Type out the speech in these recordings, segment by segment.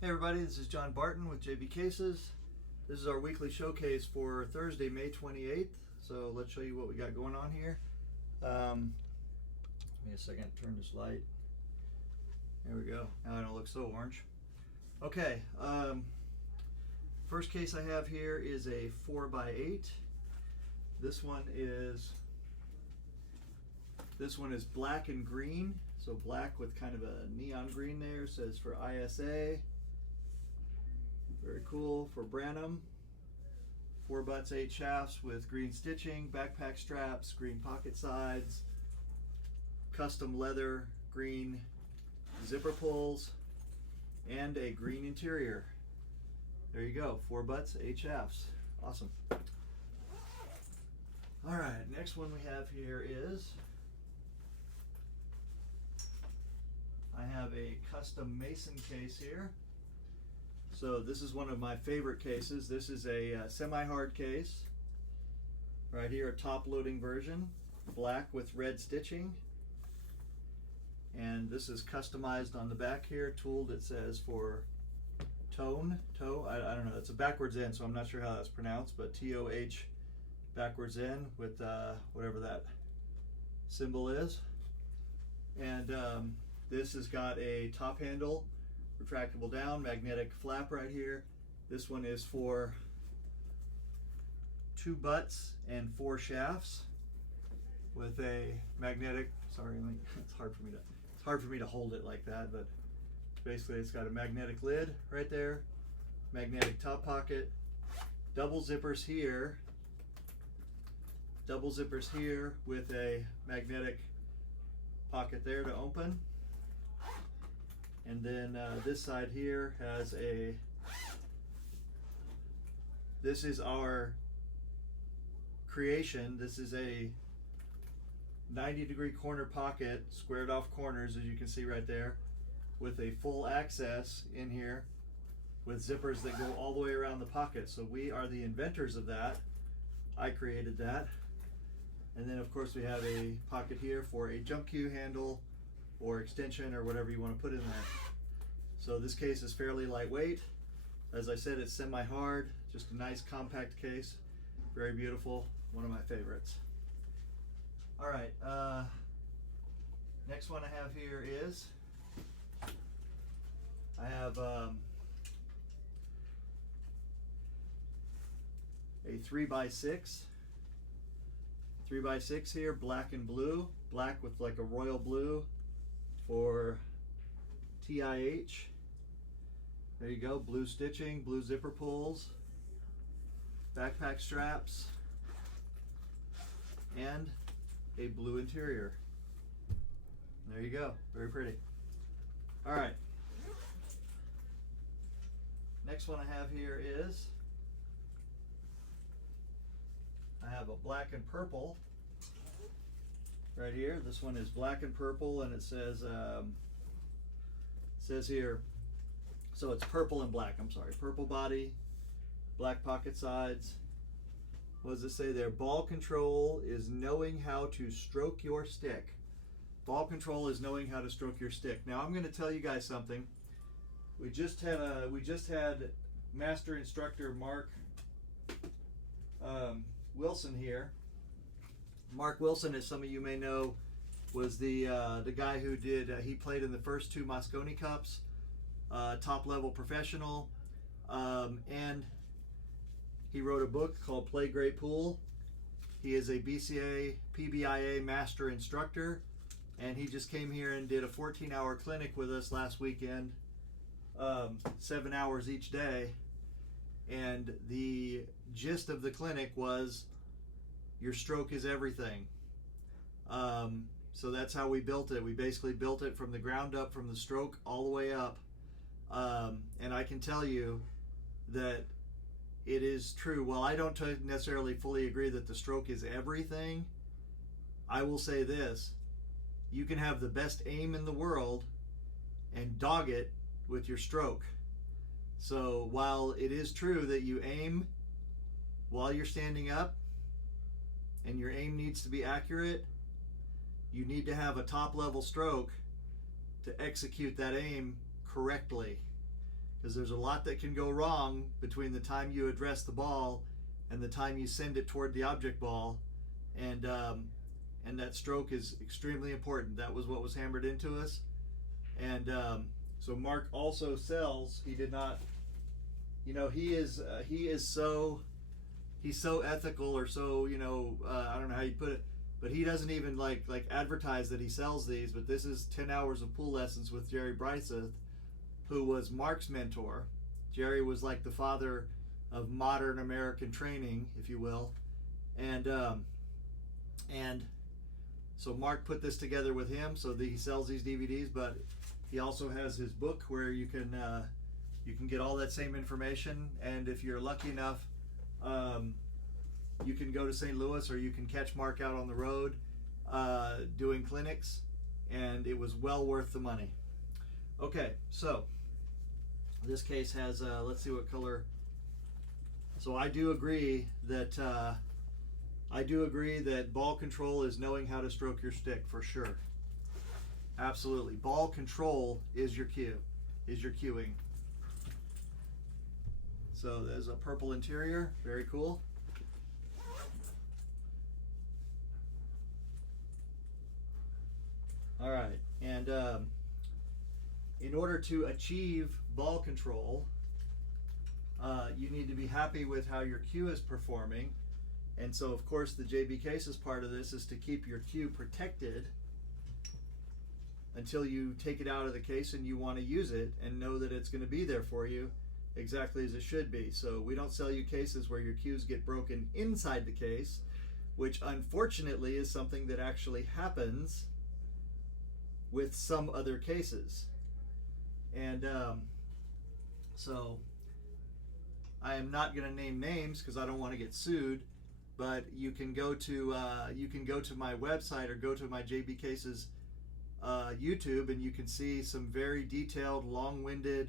Hey everybody, this is John Barton with JB Cases. This is our weekly showcase for Thursday, May 28th. So let's show you what we got going on here. Give me a second, turn this light. There we go. Now I don't look so orange. Okay, first case I have here is a 4x8. This one is black and green. So black with kind of a neon green there. It says for ISA. Very cool. For Branham, 4 butts, 8 shafts with green stitching, backpack straps, green pocket sides, custom leather, green zipper pulls, and a green interior. There you go, 4 butts, 8 shafts. Awesome. All right, next one we have here is, I have a custom Mason case here. So this is one of my favorite cases. This is a semi-hard case. Right here, a top-loading version, black with red stitching. And this is customized on the back here, tooled, it says, for toe. I don't know, it's a backwards N, so I'm not sure how that's pronounced, but TOH backwards N with whatever that symbol is. And this has got a top handle, retractable down, magnetic flap right here. This one is for 2 butts and 4 shafts with a magnetic, sorry, it's hard for me to hold it like that, but basically it's got a magnetic lid right there, magnetic top pocket, double zippers here with a magnetic pocket there to open. And then this side here has this is our creation. This is a 90-degree corner pocket, squared off corners, as you can see right there, with a full access in here with zippers that go all the way around the pocket. So we are the inventors of that. I created that. And then of course we have a pocket here for a jump cue handle or extension or whatever you want to put in there. So this case is fairly lightweight. As I said, it's semi-hard, just a nice compact case. Very beautiful, one of my favorites. All right, next one I have here is, I have a 3x6. 3x6 here, black and blue. Black with like a royal blue for TIH. There you go, blue stitching, blue zipper pulls, backpack straps, and a blue interior. There you go, very pretty. All right, next one I have here is, I have a black and purple right here. This one is black and purple, and it says here, so it's purple and black, I'm sorry, purple body, black pocket sides. What does it say there? Ball control is knowing how to stroke your stick. Ball control is knowing how to stroke your stick. Now I'm going to tell you guys something. We just had master instructor Mark Wilson here. Mark Wilson, as some of you may know, was the guy who did, he played in the first 2 Mosconi Cups, top level professional, and he wrote a book called Play Great Pool. He is a BCA, PBIA master instructor, and he just came here and did a 14-hour clinic with us last weekend, 7 hours each day. And the gist of the clinic was, your stroke is everything. So that's how we built it. We basically built it from the ground up, from the stroke all the way up. And I can tell you that it is true. While I don't necessarily fully agree that the stroke is everything, I will say this: you can have the best aim in the world and dog it with your stroke. So while it is true that you aim while you're standing up and your aim needs to be accurate, you need to have a top level stroke to execute that aim correctly. because there's a lot that can go wrong between the time you address the ball and the time you send it toward the object ball, and that stroke is extremely important. That was what was hammered into us, and so Mark also sells. He did not, he's so ethical, or so, I don't know how you put it, but he doesn't even like advertise that he sells these. But this is 10 hours of pool lessons with Jerry Bryseth, who was Mark's mentor. Jerry was like the father of modern American training, if you will, and so Mark put this together with him, so that he sells these DVDs. But he also has his book where you can get all that same information. And if you're lucky enough, you can go to St. Louis, or you can catch Mark out on the road doing clinics, and it was well worth the money. Okay, so this case has, let's see what color. So I do agree that ball control is knowing how to stroke your stick, for sure. Absolutely, ball control is your cue, is your cueing. So there's a purple interior, very cool. All right, and in order to achieve ball control, you need to be happy with how your cue is performing. And so, of course, the JB Cases part of this is to keep your cue protected until you take it out of the case and you want to use it, and know that it's going to be there for you exactly as it should be. So we don't sell you cases where your cues get broken inside the case, which unfortunately is something that actually happens with some other cases. And so I am not going to name names because I don't want to get sued, but you can go to my website, or go to my JB Cases YouTube, and you can see some very detailed, long-winded,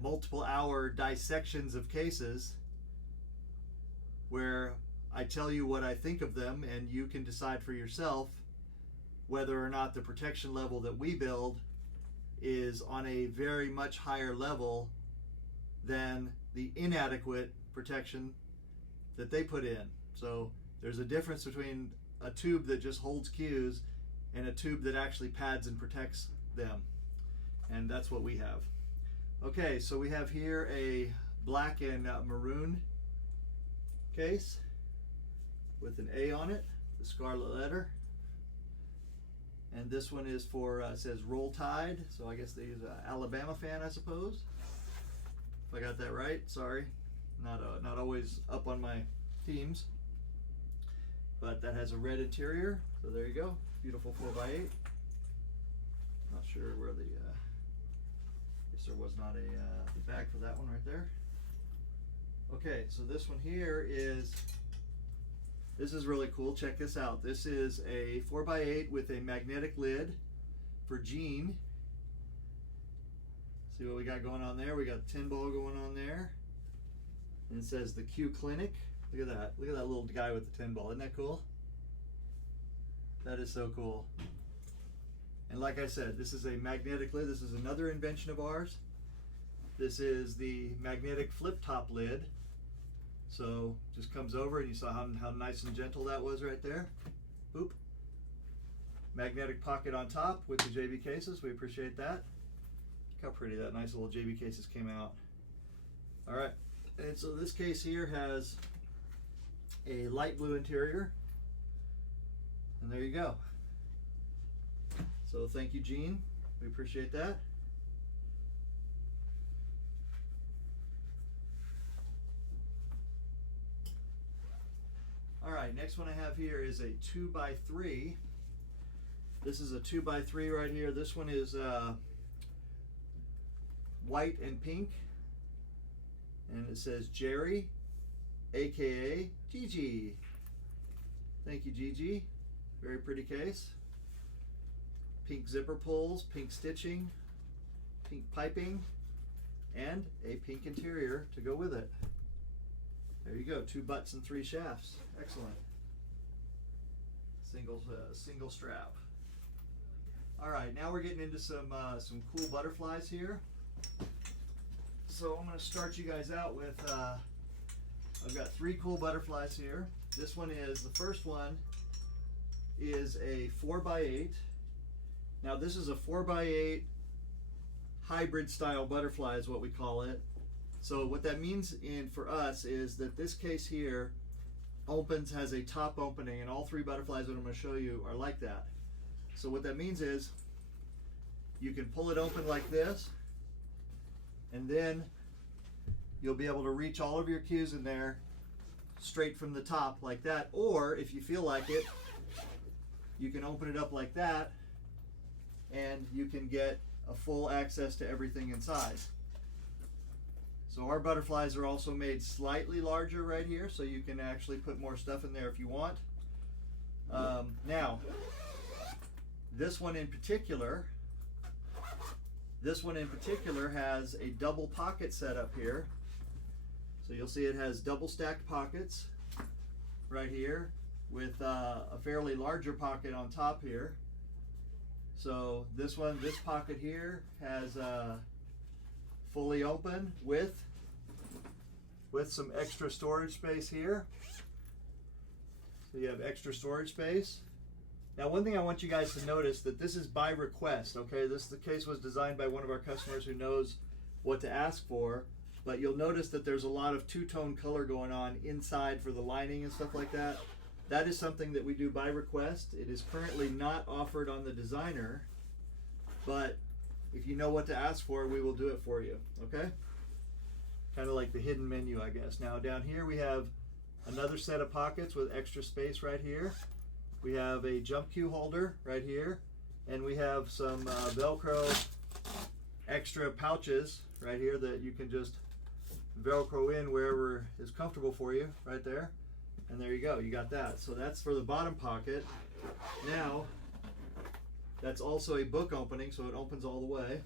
multiple hour dissections of cases where I tell you what I think of them, and you can decide for yourself whether or not the protection level that we build is on a very much higher level than the inadequate protection that they put in. So there's a difference between a tube that just holds cues and a tube that actually pads and protects them, and that's what we have. Okay, so we have here a black and maroon case with an A on it, the scarlet letter. And this one is for, says Roll Tide, so I guess they use an Alabama fan, I suppose. If I got that right, sorry. Not always up on my teams. But that has a red interior, so there you go. Beautiful 4x8. Not sure where the, guess there was not a bag for that one right there. Okay, so this one here is, this is really cool. Check this out. This is a 4x8 with a magnetic lid for Gene. See what we got going on there? We got tin ball going on there. And it says the Q Clinic. Look at that. Look at that little guy with the tin ball. Isn't that cool? That is so cool. And like I said, this is a magnetic lid. This is another invention of ours. This is the magnetic flip top lid. So just comes over, and you saw how nice and gentle that was right there. Boop. Magnetic pocket on top with the JB Cases. We appreciate that. Look how pretty that nice little JB Cases came out. All right, and so this case here has a light blue interior, and there you go. So thank you, Gene. We appreciate that. All right, next one I have here is a 2x3. This is a 2x3 right here. This one is white and pink, and it says Jerry, aka Gigi. Thank you, Gigi. Very pretty case. Pink zipper pulls, pink stitching, pink piping, and a pink interior to go with it. There you go, 2 butts and 3 shafts. Excellent. Single strap. All right, now we're getting into some cool butterflies here. So I'm going to start you guys out with, I've got 3 cool butterflies here. This one is, the first one is a 4x8. Now this is a 4x8 hybrid style butterfly is what we call it. So what that means for us is that this case here has a top opening, and all 3 butterflies that I'm going to show you are like that. So what that means is you can pull it open like this, and then you'll be able to reach all of your cues in there straight from the top like that. Or if you feel like it, you can open it up like that and you can get a full access to everything inside. So our butterflies are also made slightly larger right here, so you can actually put more stuff in there if you want. Now, this one in particular has a double pocket setup here. So you'll see it has double stacked pockets right here with a fairly larger pocket on top here. So this pocket here has fully open with some extra storage space here. So you have extra storage space. Now, one thing I want you guys to notice that this is by request, okay? The case was designed by one of our customers who knows what to ask for, but you'll notice that there's a lot of two-tone color going on inside for the lining and stuff like that. That is something that we do by request. It is currently not offered on the designer, but if you know what to ask for, we will do it for you, okay? Kind of like the hidden menu, I guess. Now, down here we have another set of pockets with extra space right here. We have a jump cue holder right here, and we have some Velcro extra pouches right here that you can just Velcro in wherever is comfortable for you right there. And there you go, you got that. So that's for the bottom pocket. Now, that's also a book opening, so it opens all the way.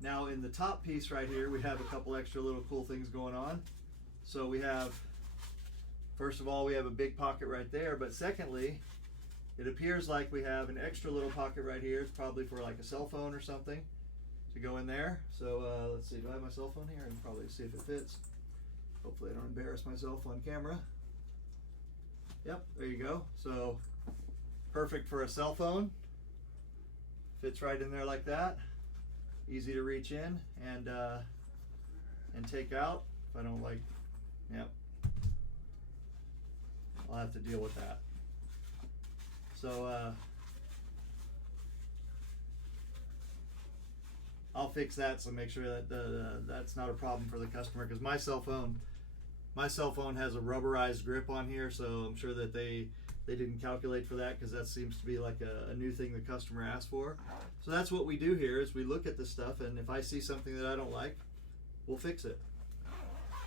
Now in the top piece right here, we have a couple extra little cool things going on. So we have, first of all, we have a big pocket right there, but secondly, it appears like we have an extra little pocket right here. It's probably for like a cell phone or something to go in there. So let's see, do I have my cell phone here? And probably see if it fits. Hopefully I don't embarrass myself on camera. Yep, there you go. So perfect for a cell phone. Fits right in there like that. Easy to reach in and take out. If I don't like, yep. I'll have to deal with that. So I'll fix that, so make sure that that's not a problem for the customer, because my cell phone has a rubberized grip on here, so I'm sure that they didn't calculate for that, because that seems to be like a new thing the customer asked for. So that's what we do here, is we look at this stuff, and if I see something that I don't like, we'll fix it.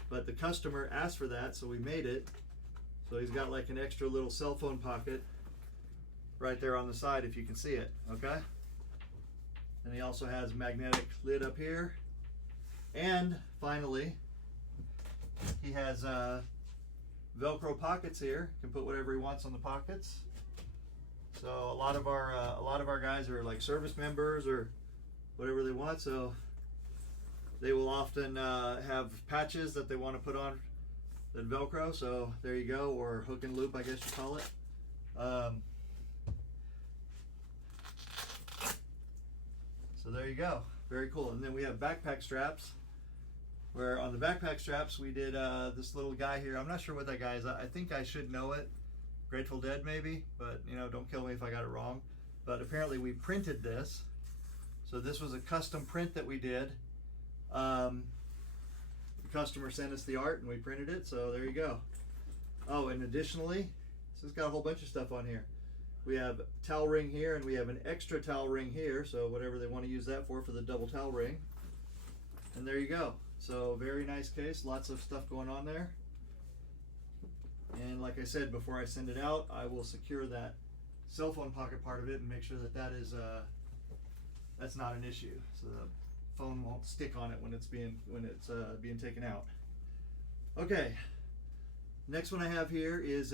But the customer asked for that, so we made it. So he's got like an extra little cell phone pocket right there on the side, if you can see it, okay? And he also has a magnetic lid up here. And finally, he has Velcro pockets here. Can put whatever he wants on the pockets. So a lot of our guys are like service members or whatever they want. So they will often have patches that they want to put on that Velcro. So there you go, or hook and loop, I guess you call it. So there you go, very cool. And then we have backpack straps, where on the backpack straps we did this little guy here. I'm not sure what that guy is. I think I should know it. Grateful Dead maybe, but you know, don't kill me if I got it wrong. But apparently we printed this. So this was a custom print that we did. The customer sent us the art and we printed it, so there you go. Oh, and additionally, this has got a whole bunch of stuff on here. We have a towel ring here, and we have an extra towel ring here, so whatever they want to use that for the double towel ring. And there you go. So very nice case, lots of stuff going on there. And like I said, before I send it out, I will secure that cell phone pocket part of it and make sure that that's not an issue, so the phone won't stick on it when it's being taken out. Okay, next one I have here is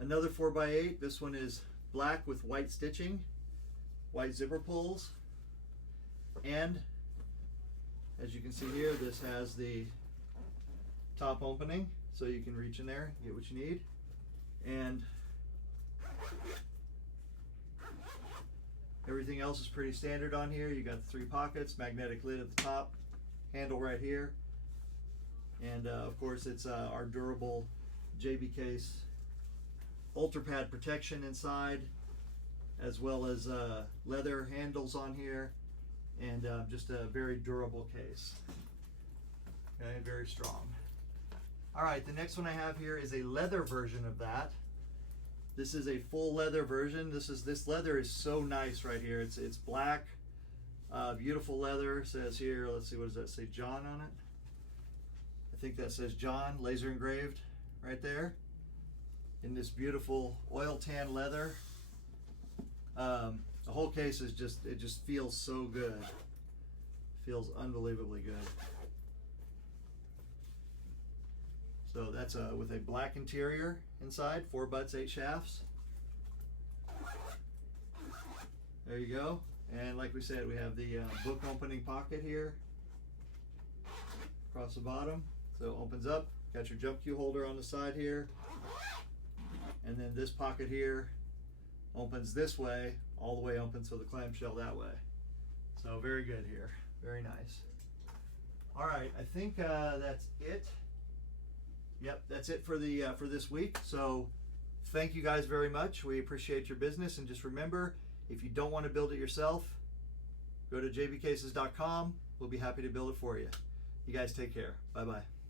another 4x8. This one is black with white stitching, white zipper pulls, and as you can see here, this has the top opening, so you can reach in there, get what you need. And everything else is pretty standard on here. You got the 3 pockets, magnetic lid at the top, handle right here, and of course it's our durable JB Case UltraPad protection inside, as well as leather handles on here, and just a very durable case. Okay, very strong. All right, the next one I have here is a leather version of that. This is a full leather version. This leather is so nice right here. It's black, beautiful leather. It says here, let's see, what does that say? John on it. I think that says John, laser engraved right there. In this beautiful oil tan leather. The whole case is it just feels so good. Feels unbelievably good. So that's with a black interior inside, 4 butts, 8 shafts. There you go. And like we said, we have the book opening pocket here across the bottom. So it opens up, got your jump cue holder on the side here. And then this pocket here opens this way, all the way open, so the clamshell that way. So very good here, very nice. All right, I think that's it. Yep, that's it for this week. So thank you guys very much. We appreciate your business, and just remember, if you don't want to build it yourself, go to jbcases.com. We'll be happy to build it for you. You guys take care. Bye-bye.